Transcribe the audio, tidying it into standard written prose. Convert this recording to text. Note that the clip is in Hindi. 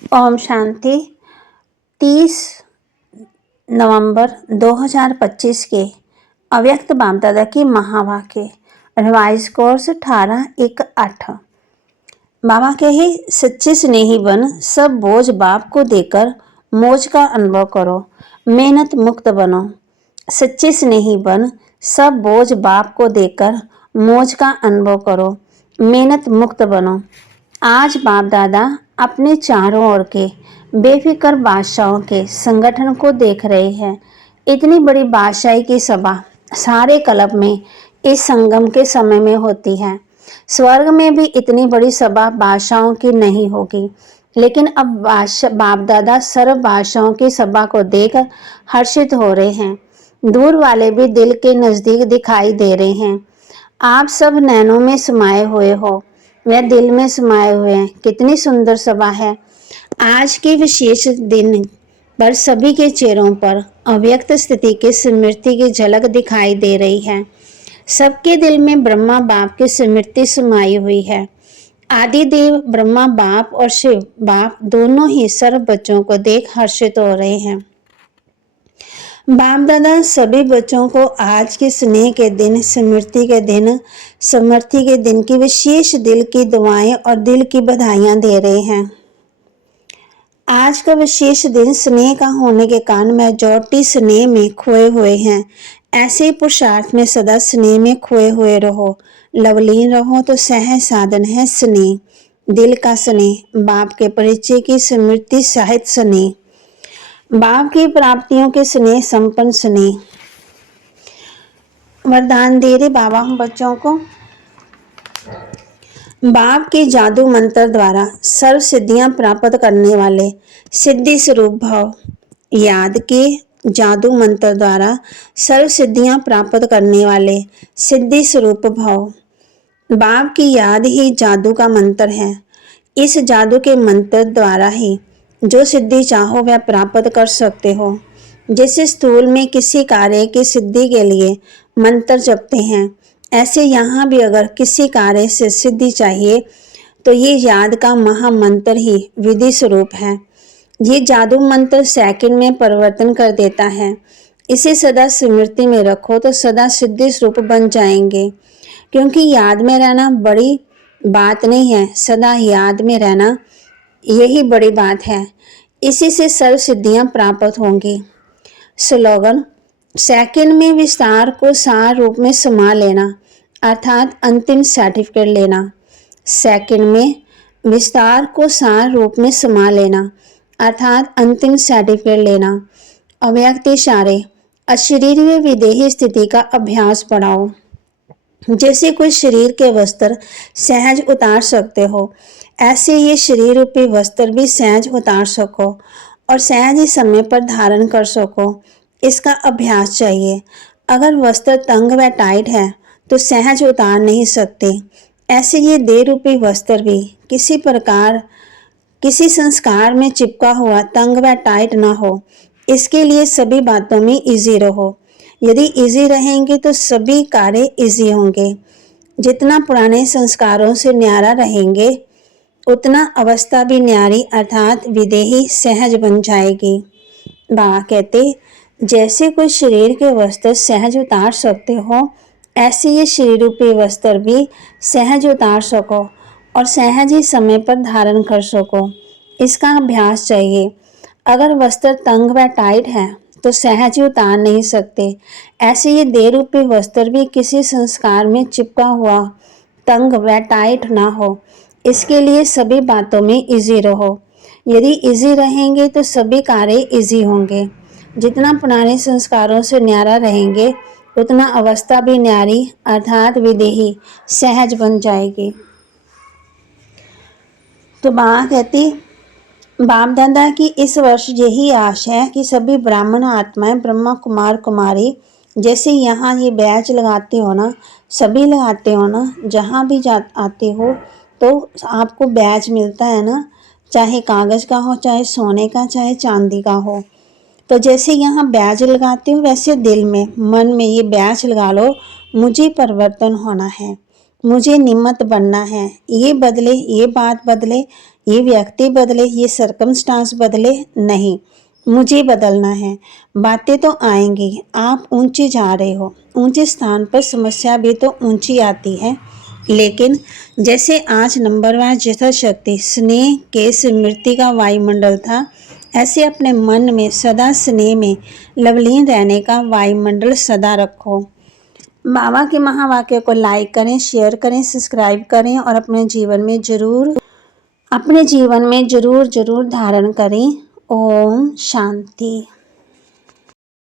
ओम शांति। 30 नवंबर 2025 के अव्यक्त बाप-दादा की महावाक्य रिवाइज कोर्स 18-1-8। बाबा कहे, सच्चे स्नेही बन, सब बोझ बाप को देकर मौज का अनुभव करो, मेहनत मुक्त बनो। सच्चे स्नेही बन, सब बोझ बाप को देकर मौज का अनुभव करो, मेहनत मुक्त बनो। आज बाप दादा अपने चारों ओर के बेफिक्र बादशाहों के संगठन को देख रहे हैं। इतनी बड़ी बादशाही की सभा सारे कल्प में इस संगम के समय में होती है। स्वर्ग में भी इतनी बड़ी सभा बादशाहों की नहीं होगी, लेकिन अब बाप दादा सर्व बादशाहों की सभा को देख हर्षित हो रहे हैं। दूर वाले भी दिल के नजदीक दिखाई दे रहे हैं। आप सब नैनों में समाये हुए हो, वह दिल में समाये हुए हैं। कितनी सुंदर सभा है। आज के विशेष दिन पर सभी के चेहरों पर अव्यक्त स्थिति की स्मृति की झलक दिखाई दे रही है। सबके दिल में ब्रह्मा बाप की स्मृति समाई हुई है। आदि देव ब्रह्मा बाप और शिव बाप दोनों ही सर्व बच्चों को देख हर्षित हो रहे हैं। बाप दादा सभी बच्चों को आज के स्नेह के दिन, स्मृति के दिन, समर्थी के दिन की विशेष दिल की दुआएं और दिल की बधाइयां दे रहे हैं। आज का विशेष दिन स्नेह का होने के कारण मेजॉरिटी स्नेह में खोए हुए हैं। ऐसे पुरुषार्थ में सदा स्नेह में खोए हुए रहो, लवलीन रहो। तो सहज साधन है स्नेह, दिल का स्नेह, बाप के परिचय की स्मृति सहित स्नेह, बाप की प्राप्तियों के स्नेह, संपन्न स्नेह। वरदान दे रहे बाबा हम बच्चों को। बाप के जादू मंत्र द्वारा सर्व सिद्धियां प्राप्त करने वाले सिद्धि स्वरूप भव। याद के जादू मंत्र द्वारा सर्व सिद्धियां प्राप्त करने वाले सिद्धि स्वरूप भव। बाप की याद ही जादू का मंत्र है। इस जादू के मंत्र द्वारा ही जो सिद्धि चाहो वह प्राप्त कर सकते हो। जैसे स्थूल में किसी कार्य की सिद्धि के लिए मंत्र जपते हैं, ऐसे यहाँ भी अगर किसी कार्य से सिद्धि चाहिए तो ये याद का महामंत्र ही विधि स्वरूप है। ये जादू मंत्र सेकंड में परिवर्तन कर देता है। इसे सदा स्मृति में रखो तो सदा सिद्धि स्वरूप बन जाएंगे। क्योंकि याद में रहना बड़ी बात नहीं है, सदा याद में रहना यही बड़ी बात है। इसी से सर्व सिद्धियां प्राप्त होंगी। स्लोगन, सेकंड में विस्तार को सार रूप में समा लेना, अर्थात अंतिम सर्टिफिकेट लेना। सेकंड में विस्तार को सार रूप में समा लेना, अर्थात अंतिम सर्टिफिकेट लेना। अव्यक्त इशारे, अशरीरी व विदेही स्थिति का अभ्यास बढ़ाओ। जैसे कोई शरीर के वस्त्र सहज उतार सकते हो, ऐसे ये शरीर रूपी वस्त्र भी सहज उतार सको और सहज ही समय पर धारण कर सको। इसका अभ्यास चाहिए। अगर वस्त्र तंग व टाइट है तो सहज उतार नहीं सकते। ऐसे ये देह रूपी वस्त्र भी किसी प्रकार किसी संस्कार में चिपका हुआ तंग व टाइट ना हो। इसके लिए सभी बातों में इजी रहो। यदि इजी रहेंगे तो सभी कार्य इजी होंगे। जितना पुराने संस्कारों से न्यारा रहेंगे उतना अवस्था भी न्यारी अर्थात विदेही सहज बन जाएगी। बाबा कहते, जैसे कोई शरीर के वस्त्र सहज उतार सकते हो, ऐसे ये शरीर रूपी वस्त्र भी सहज उतार सको और सहज ही समय पर धारण कर सको। इसका अभ्यास चाहिए। अगर वस्त्र तंग व टाइट है तो सहज ही उतार नहीं सकते। ऐसे ये देह रूपी वस्त्र भी किसी संस्कार में चिपका हुआ तंग व टाइट ना हो। इसके लिए सभी बातों में इजी रहो। यदि इजी रहेंगे तो सभी कार्य इजी होंगे। जितना पुराने संस्कारों से न्यारा रहेंगे उतना अवस्था भी न्यारी अर्थात विदेही सहज बन जाएगी। तो बाबा कहती, बाप दादा की इस वर्ष यही आश है कि सभी ब्राह्मण आत्माएं, ब्रह्मा कुमार कुमारी, जैसे यहाँ ये बैच लगाते हो ना, सभी लगाते हो ना, जहाँ भी आते हो तो आपको बैच मिलता है ना, चाहे कागज़ का हो, चाहे सोने का, चाहे चांदी का हो। तो जैसे यहाँ बैच लगाते हो वैसे दिल में, मन में ये बैच लगा लो, मुझे परिवर्तन होना है, मुझे निमित्त बनना है, ये बदले, ये बात बदले, ये व्यक्ति बदले, ये सर्कमस्टांस बदले, नहीं, मुझे बदलना है। बातें तो आएंगी, आप ऊंचे जा रहे हो, ऊंचे स्थान पर समस्या भी तो ऊंची आती है, लेकिन जैसे आज नंबरवार यथाशक्ति स्नेह के स्मृति का वायुमंडल था, ऐसे अपने मन में सदा स्नेह में लवलीन रहने का वायुमंडल सदा रखो। बाबा के महावाक्य को लाइक करें, शेयर करें, सब्सक्राइब करें और अपने जीवन में जरूर जरूर धारण करें। ओम शांति।